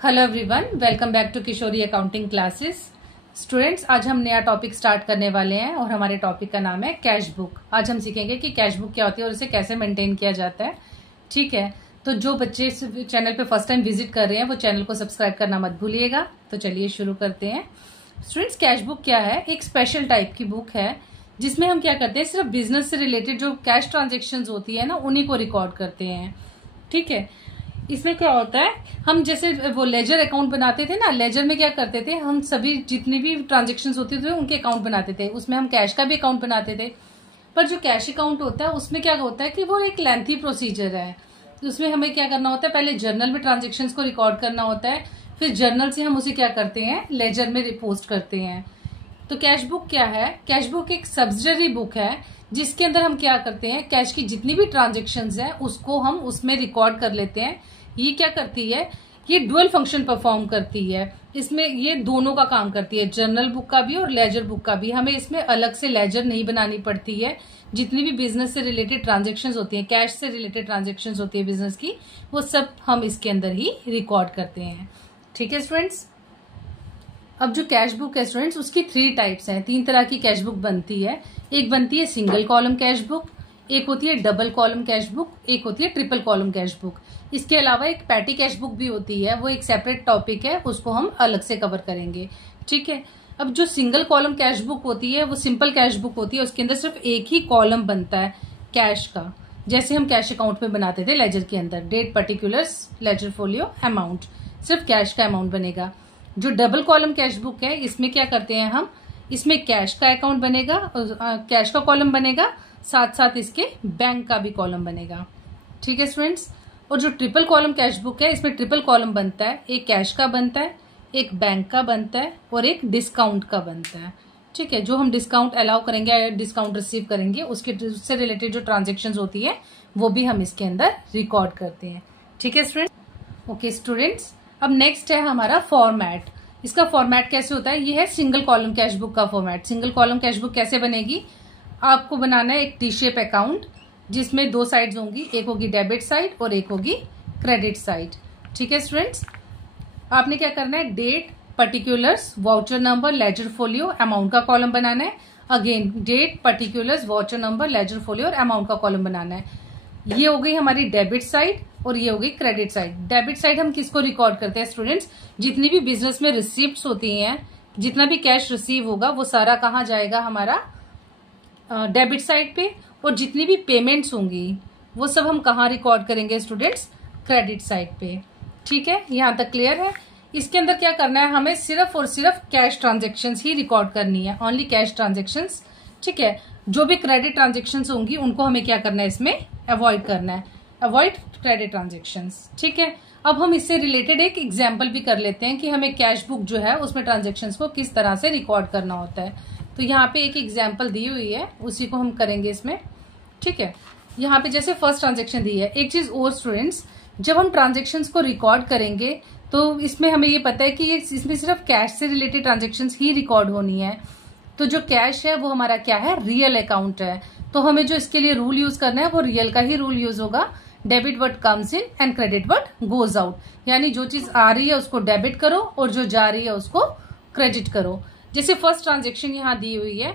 Hello everyone, welcome back to Kishori accounting classes. Students, आज हम नया टॉपिक स्टार्ट करने वाले हैं और हमारे टॉपिक का नाम है कैश बुक। आज हम सीखेंगे कि कैश बुक क्या होती है और इसे कैसे मेंटेन किया जाता है। ठीक है, तो जो बच्चे इस चैनल पे फर्स्ट टाइम विजिट कर रहे हैं वो चैनल को सब्सक्राइब करना मत भूलिएगा। तो चलिए शुरू करते हैं। स्टूडेंट्स, कैश बुक क्या है? एक स्पेशल टाइप की बुक है जिसमें हम क्या करते हैं, सिर्फ बिजनेस से रिलेटेड जो कैश ट्रांजेक्शन होती है ना, उन्हीं को रिकॉर्ड करते हैं। ठीक है, इसमें क्या होता है, हम जैसे वो लेजर अकाउंट बनाते थे ना, लेजर में क्या करते थे, हम सभी जितनी भी ट्रांजेक्शन्स होती थे उनके अकाउंट बनाते थे। उसमें हम कैश का भी अकाउंट बनाते थे। पर जो कैश अकाउंट होता है उसमें क्या होता है कि वो एक लेंथी प्रोसीजर है। उसमें हमें क्या करना होता है, पहले जर्नल में ट्रांजेक्शन्स को रिकॉर्ड करना होता है, फिर जर्नल से हम उसे क्या करते हैं, लेजर में पोस्ट करते हैं। तो कैश बुक क्या है? कैश बुक एक सब्सिडरी बुक है जिसके अंदर हम क्या करते हैं, कैश की जितनी भी ट्रांजेक्शन्स है उसको हम उसमें रिकॉर्ड कर लेते हैं। ये क्या करती है, ये डुअल फंक्शन परफॉर्म करती है। इसमें ये दोनों का काम करती है, जर्नल बुक का भी और लेजर बुक का भी। हमें इसमें अलग से लेजर नहीं बनानी पड़ती है। जितनी भी बिजनेस से रिलेटेड ट्रांजेक्शन्स होती हैं, कैश से रिलेटेड ट्रांजेक्शन्स होती है बिजनेस की, वो सब हम इसके अंदर ही रिकॉर्ड करते हैं। ठीक है स्टूडेंट्स, अब जो कैश बुक है स्टूडेंट्स, उसकी 3 टाइप्स हैं। 3 तरह की कैश बुक बनती है। एक बनती है सिंगल कॉलम कैश बुक, एक होती है डबल कॉलम कैश बुक, एक होती है ट्रिपल कॉलम कैश बुक। इसके अलावा एक पैटी कैश बुक भी होती है, वो एक सेपरेट टॉपिक है, उसको हम अलग से कवर करेंगे। ठीक है, अब जो सिंगल कॉलम कैश बुक होती है वो सिंपल कैश बुक होती है। उसके अंदर सिर्फ एक ही कॉलम बनता है कैश का, जैसे हम कैश अकाउंट में बनाते थे लेजर के अंदर, date, particulars, ledger folio, amount, सिर्फ कैश का अमाउंट बनेगा। जो डबल कॉलम कैश बुक है, इसमें क्या करते हैं हम, इसमें कैश का अकाउंट बनेगा, कैश का कॉलम बनेगा, साथ साथ इसके बैंक का भी कॉलम बनेगा। ठीक है स्टूडेंट्स, और जो ट्रिपल कॉलम कैश बुक है, इसमें ट्रिपल कॉलम बनता है, एक कैश का बनता है, एक बैंक का बनता है और एक डिस्काउंट का बनता है। ठीक है, जो हम डिस्काउंट अलाउ करेंगे या डिस्काउंट रिसीव करेंगे उससे रिलेटेड जो ट्रांजेक्शन्स होती है वो भी हम इसके अंदर रिकॉर्ड करते हैं। ठीक है स्टूडेंट्स। ओके स्टूडेंट्स, अब नेक्स्ट है हमारा फॉर्मेट। इसका फॉर्मेट कैसे होता है, ये है सिंगल कॉलम कैश बुक का format. Single column cash book कैसे बनेगी, आपको बनाना है एक टी शेप अकाउंट जिसमें 2 साइड्स होंगी, एक होगी डेबिट साइड और एक होगी क्रेडिट साइड। ठीक है स्टूडेंट्स, आपने क्या करना है, date, particulars, voucher number, ledger folio, amount का कॉलम बनाना है। Again date, particulars, voucher number, ledger folio और अमाउंट का कॉलम बनाना है। ये हो गई हमारी डेबिट साइड और ये हो गई क्रेडिट साइड। डेबिट साइड हम किसको रिकॉर्ड करते हैं स्टूडेंट्स, जितनी भी बिजनेस में रिसिप्ट्स होती हैं, जितना भी कैश रिसीव होगा वो सारा कहाँ जाएगा, हमारा डेबिट साइड पे। और जितनी भी पेमेंट्स होंगी वो सब हम कहाँ रिकॉर्ड करेंगे स्टूडेंट्स, क्रेडिट साइड पे। ठीक है, यहाँ तक क्लियर है। इसके अंदर क्या करना है, हमें सिर्फ और सिर्फ कैश ट्रांजेक्शन्स ही रिकॉर्ड करनी है, ओनली कैश ट्रांजेक्शन्स। ठीक है, जो भी क्रेडिट ट्रांजेक्शन्स होंगी उनको हमें क्या करना है, इसमें अवॉइड करना है, अवॉइड क्रेडिट ट्रांजेक्शन्स। ठीक है, अब हम इससे रिलेटेड एक एग्जाम्पल भी कर लेते हैं कि हमें कैश बुक जो है उसमें ट्रांजेक्शन्स को किस तरह से रिकॉर्ड करना होता है। तो यहाँ पे एक एग्जाम्पल दी हुई है, उसी को हम करेंगे इसमें। ठीक है, यहाँ पे जैसे फर्स्ट ट्रांजेक्शन दी है। एक चीज और स्टूडेंट्स, जब हम ट्रांजेक्शन्स को रिकॉर्ड करेंगे तो इसमें हमें ये पता है कि इसमें सिर्फ कैश से रिलेटेड ट्रांजेक्शन्स ही रिकॉर्ड होनी है। तो जो कैश है वो हमारा क्या है, रियल अकाउंट है। तो हमें जो इसके लिए रूल यूज करना है वो रियल का ही रूल यूज होगा। Debit what comes in and credit what goes out, यानी जो चीज आ रही है उसको डेबिट करो और जो जा रही है उसको क्रेडिट करो। जैसे फर्स्ट ट्रांजेक्शन यहाँ दी हुई है,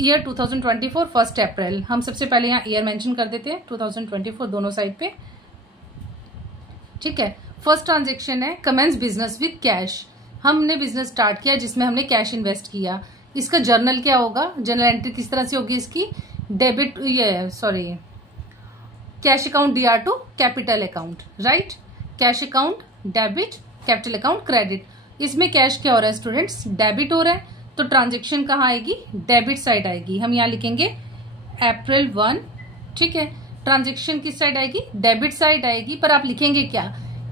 ईयर 2024 1 अप्रैल। हम सबसे पहले यहाँ ईयर मेंशन कर देते हैं, 2024 दोनों साइड पे। ठीक है, फर्स्ट ट्रांजेक्शन है कमेंस बिजनेस विद कैश। हमने बिजनेस स्टार्ट किया जिसमें हमने कैश इन्वेस्ट किया। इसका जर्नल क्या होगा, जर्नल एंट्री किस तरह से होगी इसकी, debit, cash account DR to capital account, right. Cash account debit, capital account credit. इसमें कैश क्या हो रहा है स्टूडेंट्स, डेबिट हो रहा है, तो ट्रांजेक्शन कहाँ आएगी, डेबिट साइड आएगी। हम यहाँ लिखेंगे अप्रैल 1। ठीक है, ट्रांजेक्शन किस साइड आएगी, डेबिट साइड आएगी। पर आप लिखेंगे क्या,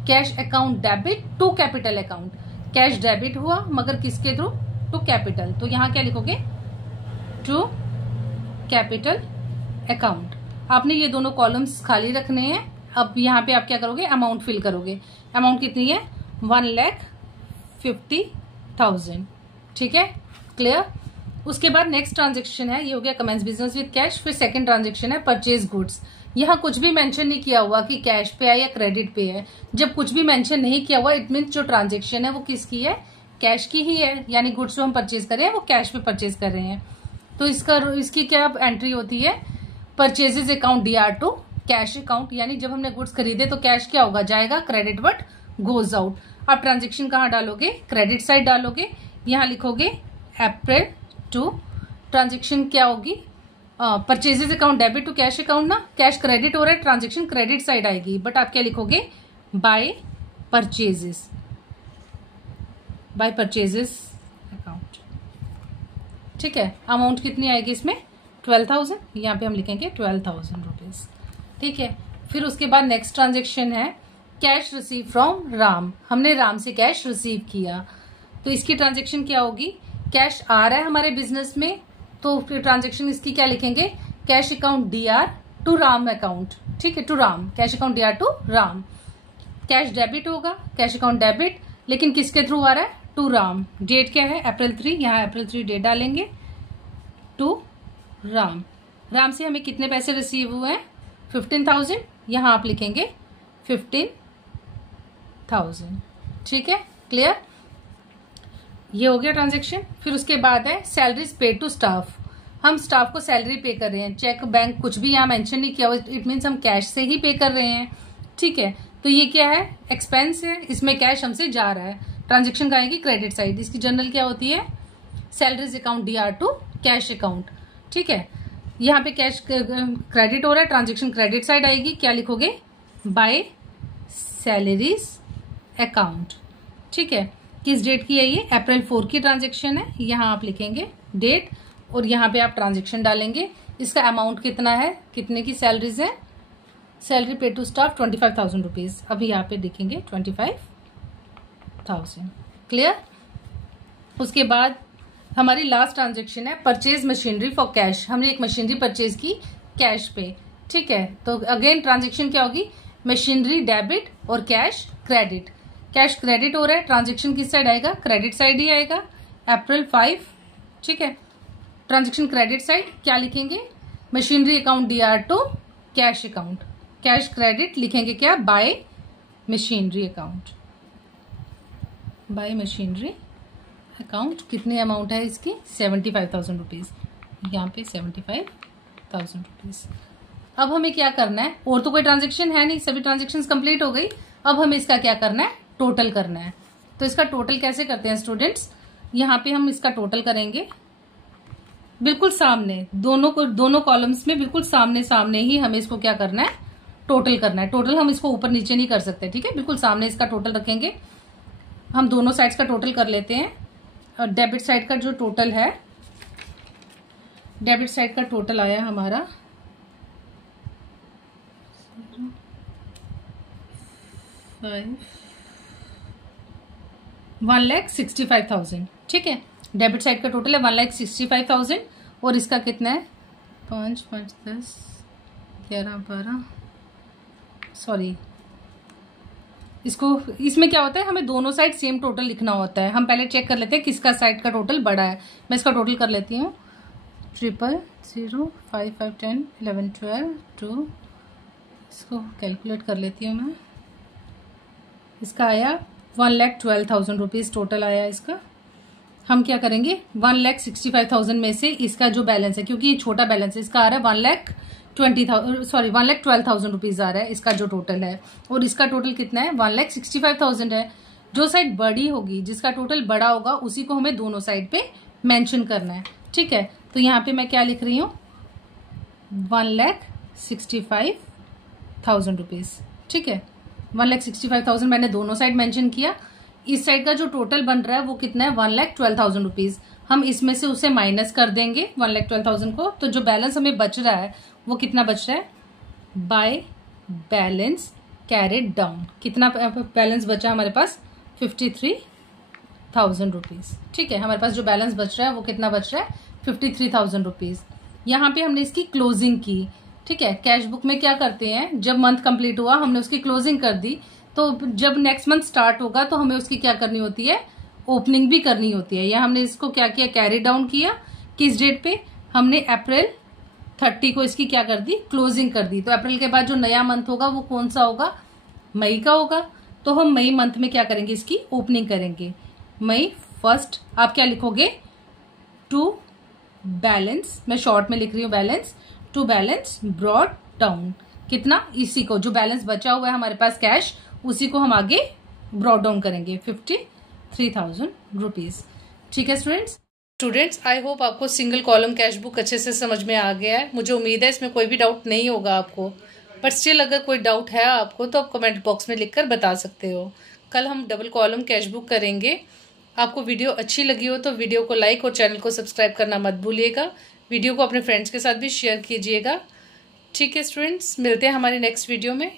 cash account debit to capital account. Cash debit हुआ मगर किसके थ्रू, टू कैपिटल। तो यहाँ क्या लिखोगे, टू कैपिटल अकाउंट। आपने ये दोनों कॉलम्स खाली रखने हैं। अब यहाँ पे आप क्या करोगे, अमाउंट फिल करोगे। अमाउंट कितनी है, 1,50,000। ठीक है, क्लियर। उसके बाद नेक्स्ट ट्रांजेक्शन है, ये हो गया कमेंस बिजनेस विद कैश। फिर सेकंड ट्रांजेक्शन है परचेज गुड्स। यहाँ कुछ भी मेंशन नहीं किया हुआ कि कैश पे है या क्रेडिट पे है। जब कुछ भी मेंशन नहीं किया हुआ इट मीन्स जो ट्रांजेक्शन है वो किसकी है, कैश की ही है, यानी गुड्स जो हम परचेज कर रहे हैं वो कैश पे परचेज कर रहे हैं। तो इसकी क्या एंट्री होती है, purchases account DR to cash account, यानी जब हमने गुड्स खरीदे तो कैश क्या होगा, जाएगा क्रेडिट बट गोज आउट। आप ट्रांजेक्शन कहाँ डालोगे, क्रेडिट साइड डालोगे, यहाँ लिखोगे अप्रैल टू, ट्रांजेक्शन क्या होगी, purchases account debit to cash account ना, कैश क्रेडिट हो रहा है, ट्रांजेक्शन क्रेडिट साइड आएगी, बट आप क्या लिखोगे, by purchases, by purchases account. ठीक है, अमाउंट कितनी आएगी इसमें 12,000, यहाँ पे हम लिखेंगे 12,000 रुपीज। ठीक है, फिर उसके बाद नेक्स्ट ट्रांजेक्शन है कैश रिसीव फ्रॉम राम, हमने राम से कैश रिसीव किया, तो इसकी ट्रांजेक्शन क्या होगी, कैश आ रहा है हमारे बिजनेस में, तो फिर ट्रांजेक्शन इसकी क्या लिखेंगे, cash account DR to Ram account. ठीक है, to Ram, cash account DR to Ram. Cash debit होगा, कैश अकाउंट डेबिट, लेकिन किसके थ्रू आ रहा है, टू राम। डेट क्या है, अप्रैल 3, यहाँ अप्रैल 3 डेट डालेंगे, टू राम। राम से हमें कितने पैसे रिसीव हुए हैं, 15,000, यहाँ आप लिखेंगे 15,000। ठीक है, क्लियर, ये हो गया ट्रांजेक्शन। फिर उसके बाद है सैलरीज पेड टू स्टाफ, हम स्टाफ को सैलरी पे कर रहे हैं, चेक बैंक कुछ भी यहाँ मेंशन नहीं किया हुआ, इट मीन्स हम कैश से ही पे कर रहे हैं। ठीक है, तो ये क्या है, एक्सपेंस है, इसमें कैश हमसे जा रहा है, ट्रांजेक्शन का आएगी क्रेडिट साइड। इसकी जनरल क्या होती है, salaries account DR to cash account. ठीक है, यहाँ पे कैश क्रेडिट हो रहा है, ट्रांजेक्शन क्रेडिट साइड आएगी, क्या लिखोगे, बाय सैलरीज अकाउंट। ठीक है, किस डेट की है ये, अप्रैल 4 की ट्रांजेक्शन है, यहाँ आप लिखेंगे डेट और यहाँ पे आप ट्रांजेक्शन डालेंगे। इसका अमाउंट कितना है, कितने की सैलरीज है, सैलरी पे टू स्टाफ 25,000 रुपीज, अभी यहाँ पे लिखेंगे 25,000। क्लियर, उसके बाद हमारी लास्ट ट्रांजेक्शन है परचेज मशीनरी फॉर कैश, हमने एक मशीनरी परचेज की कैश पे। ठीक है, तो अगेन ट्रांजेक्शन क्या होगी, मशीनरी डेबिट और कैश क्रेडिट। कैश क्रेडिट हो रहा है, ट्रांजेक्शन किस साइड आएगा, क्रेडिट साइड ही आएगा, अप्रैल 5। ठीक है, ट्रांजेक्शन क्रेडिट साइड क्या लिखेंगे, machinery account DR to cash account, cash credit लिखेंगे क्या, by machinery account, by machinery account. कितनी अमाउंट है इसकी, 75,000 रुपीज, यहाँ पे 75,000 रुपीज। अब हमें क्या करना है, और तो कोई ट्रांजेक्शन है नहीं, सभी ट्रांजेक्शन कंप्लीट हो गई, अब हमें इसका क्या करना है, टोटल करना है। तो इसका टोटल कैसे करते हैं स्टूडेंट्स, यहाँ पे हम इसका टोटल करेंगे बिल्कुल सामने, दोनों कॉलम्स में बिल्कुल सामने सामने ही हमें इसको क्या करना है, टोटल करना है। टोटल हम इसको ऊपर नीचे नहीं कर सकते, ठीक है, बिल्कुल सामने इसका टोटल रखेंगे। हम दोनों साइड्स का टोटल कर लेते हैं, और डेबिट साइड का जो टोटल है, डेबिट साइड का टोटल आया हमारा 1,65,000। ठीक है, डेबिट साइड का टोटल है 1,65,000, और इसका कितना है 5, 5, 10, 11, 12, सॉरी, इसमें क्या होता है, हमें दोनों साइड सेम टोटल लिखना होता है। हम पहले चेक कर लेते हैं किसका साइड का टोटल बड़ा है। मैं इसका टोटल कर लेती हूँ, 000, 5, 5, 10, 11, 12, 2, इसको कैलकुलेट कर लेती हूँ मैं। इसका आया 1,12,000 रुपीज़ टोटल आया इसका। हम क्या करेंगे, 1,65,000 में से इसका जो बैलेंस है, क्योंकि ये छोटा बैलेंस है, इसका आ रहा है 1,12,000 रुपीज आ रहा है इसका जो टोटल है, और इसका टोटल कितना है 1,65,000 है। जो साइड बड़ी होगी, जिसका टोटल बड़ा होगा, उसी को हमें दोनों साइड पे मेंशन करना है। ठीक है, तो यहाँ पे मैं क्या लिख रही हूँ, 1,65,000 रुपीज। ठीक है, 1,65,000 मैंने दोनों साइड मेंशन किया। इस साइड का जो टोटल बन रहा है वो कितना है 1,12,000 रुपीज। हम इसमें से उसे माइनस कर देंगे 1,12,000 को, तो जो बैलेंस हमें बच रहा है वो कितना बच रहा है, बाय बैलेंस कैरिड डाउन। कितना बैलेंस बचा हमारे पास, 53,000 रुपीज। ठीक है, हमारे पास जो बैलेंस बच रहा है वो कितना बच रहा है, 53,000 रुपीज। यहाँ पे हमने इसकी क्लोजिंग की। ठीक है, कैश बुक में क्या करते हैं, जब मंथ कंप्लीट हुआ हमने उसकी क्लोजिंग कर दी, तो जब नेक्स्ट मंथ स्टार्ट होगा तो हमें उसकी क्या करनी होती है, ओपनिंग भी करनी होती है। या हमने इसको क्या किया, कैरी डाउन किया। किस डेट पे, हमने अप्रैल 30 को इसकी क्या कर दी, क्लोजिंग कर दी। तो अप्रैल के बाद जो नया मंथ होगा वो कौन सा होगा, मई का होगा। तो हम मई मंथ में क्या करेंगे, इसकी ओपनिंग करेंगे। मई 1 आप क्या लिखोगे, टू बैलेंस, मैं शॉर्ट में लिख रही हूँ balance, to balance brought down. कितना, इसी को जो बैलेंस बचा हुआ है हमारे पास कैश, उसी को हम आगे ब्रॉड डाउन करेंगे 53,000 रुपीज। ठीक है स्टूडेंट्स आई होप आपको सिंगल कॉलम कैश बुक अच्छे से समझ में आ गया है। मुझे उम्मीद है इसमें कोई भी डाउट नहीं होगा आपको, बट स्टिल अगर कोई डाउट है आपको तो आप कमेंट बॉक्स में लिखकर बता सकते हो। कल हम डबल कॉलम कैश बुक करेंगे। आपको वीडियो अच्छी लगी हो तो वीडियो को लाइक और चैनल को सब्सक्राइब करना मत भूलिएगा। वीडियो को अपने फ्रेंड्स के साथ भी शेयर कीजिएगा। ठीक है स्टूडेंट्स, मिलते हैं हमारे नेक्स्ट वीडियो में।